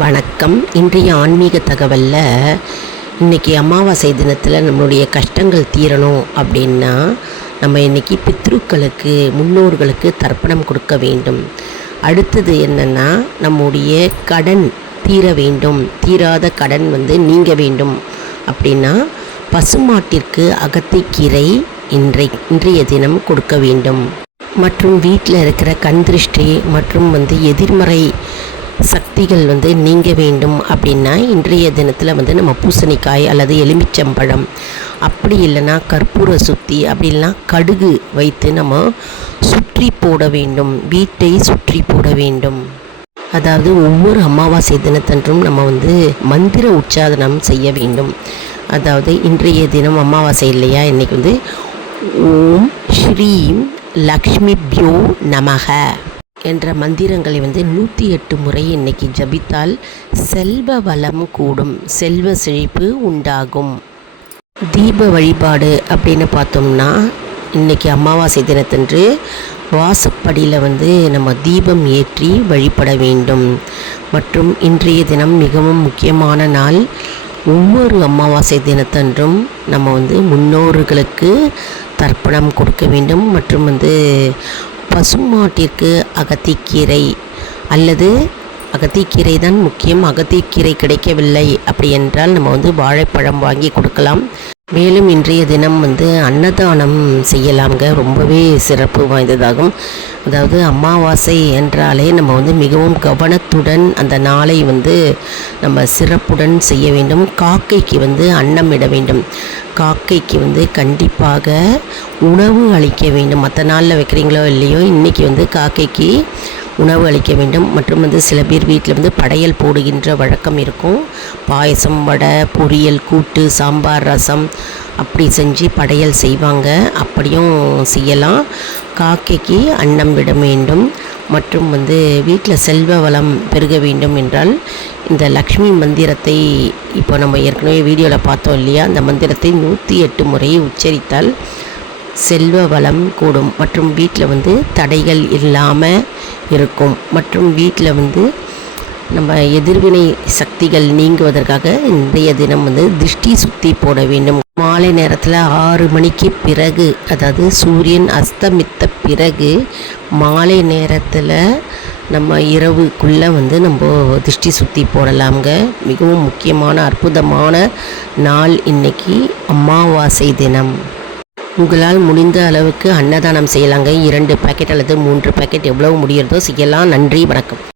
வணக்கம். இன்றைய ஆன்மீக தகவலில் இன்றைக்கி அமாவாசை தினத்தில் நம்மளுடைய கஷ்டங்கள் தீரணும் அப்படின்னா நம்ம இன்றைக்கி பித்ருக்களுக்கு முன்னோர்களுக்கு தர்ப்பணம் கொடுக்க வேண்டும். அடுத்தது என்னென்னா நம்முடைய கடன் தீர வேண்டும். தீராத கடன் நீங்க வேண்டும் அப்படின்னா பசுமாட்டிற்கு அகத்திக்கீரை இன்றைய தினம் கொடுக்க வேண்டும். மற்றும் வீட்டில் இருக்கிற கண் திருஷ்டி மற்றும் எதிர்மறை சக்திகள் நீங்க வேண்டும் அப்படின்னா இன்றைய தினத்தில் நம்ம பூசணிக்காய் அல்லது எலுமிச்சம்பழம், அப்படி இல்லைன்னா கற்பூர சுத்தி, அப்படி இல்லைனா கடுகு வைத்து நம்ம சுற்றி போட வேண்டும். வீட்டை சுற்றி போட வேண்டும். அதாவது ஒவ்வொரு அமாவாசை தினத்தன்றும் நம்ம மந்திர உச்சாரணம் செய்ய வேண்டும். அதாவது இன்றைய தினம் அமாவாசை இல்லையா, இன்றைக்கி ஓம் ஸ்ரீம் லக்ஷ்மிப்யோ நமக என்ற மந்திரங்களை 108 முறை இன்றைக்கி ஜபித்தால் செல்வ வளம் கூடும், செல்வ செழிப்பு உண்டாகும். தீப வழிபாடு அப்படின்னு பார்த்தோம்னா இன்றைக்கி அமாவாசை தினத்தன்று வாசப்படியில் நம்ம தீபம் ஏற்றி வழிபட வேண்டும். மற்றும் இன்றைய தினம் மிகவும் முக்கியமான நாள். ஒவ்வொரு அமாவாசை தினத்தன்றும் நம்ம முன்னோர்களுக்கு தர்ப்பணம் கொடுக்க வேண்டும். மற்றும் பசுமாட்டிற்கு அகத்திக்கீரை அல்லது அகத்திக்கீரை தான் முக்கியம். அகத்திக்கீரை கிடைக்கவில்லை அப்படி என்றால் நம்ம வாழைப்பழம் வாங்கி கொடுக்கலாம். மேலும் இன்றைய தினம் அன்னதானம் செய்யலாங்க. ரொம்பவே சிறப்பு வாய்ந்ததாகும். அதாவது அமாவாசை என்றாலே நம்ம மிகவும் கவனத்துடன் அந்த நாளை நம்ம சிறப்புடன் செய்ய வேண்டும். காக்கைக்கு அன்னம் இட வேண்டும். காக்கைக்கு கண்டிப்பாக உணவு அளிக்க வேண்டும். மற்ற நாளில் வைக்கிறீங்களோ இல்லையோ, இன்றைக்கி காக்கைக்கு உணவு அளிக்க வேண்டும். மற்றும் சில பேர் வீட்டில் படையல் போடுகின்ற வழக்கம் இருக்கும். பாயசம், வடை, பொரியல், கூட்டு, சாம்பார், ரசம் அப்படி செஞ்சு படையல் செய்வாங்க. அப்படியும் செய்யலாம். காக்கைக்கு அன்னம் விட வேண்டும். மற்றும் வீட்டில் செல்வ வளம் பெருக வேண்டும் என்றால் இந்த லக்ஷ்மி மந்திரத்தை இப்போ நம்ம ஏற்கனவே வீடியோவில் பார்த்தோம் இல்லையா, அந்த மந்திரத்தை 108 முறை உச்சரித்தால் செல்வ வளம் கூடும். மற்றும் வீட்டில் தடைகள் இல்லாமல் இருக்கும். மற்றும் வீட்டில் நம்ம எதிர்வினை சக்திகள் நீங்குவதற்காக இன்றைய தினம் திருஷ்டி சுத்தி போட வேண்டும். மாலை நேரத்தில் 6 மணிக்கு பிறகு, அதாவது சூரியன் அஸ்தமித்த பிறகு மாலை நேரத்தில் நம்ம இரவுக்குள்ளே நம்ம திருஷ்டி சுத்தி போடலாங்க. மிகவும் முக்கியமான அற்புதமான நாள் இன்னைக்கு அமாவாசை தினம். உங்களால் முடிந்த அளவுக்கு அன்னதானம் செய்யலாங்க. 2 பாக்கெட் அல்லது 3 பாக்கெட் எவ்வளவு முடிகிறதோ செய்யலாம். நன்றி, வணக்கம்.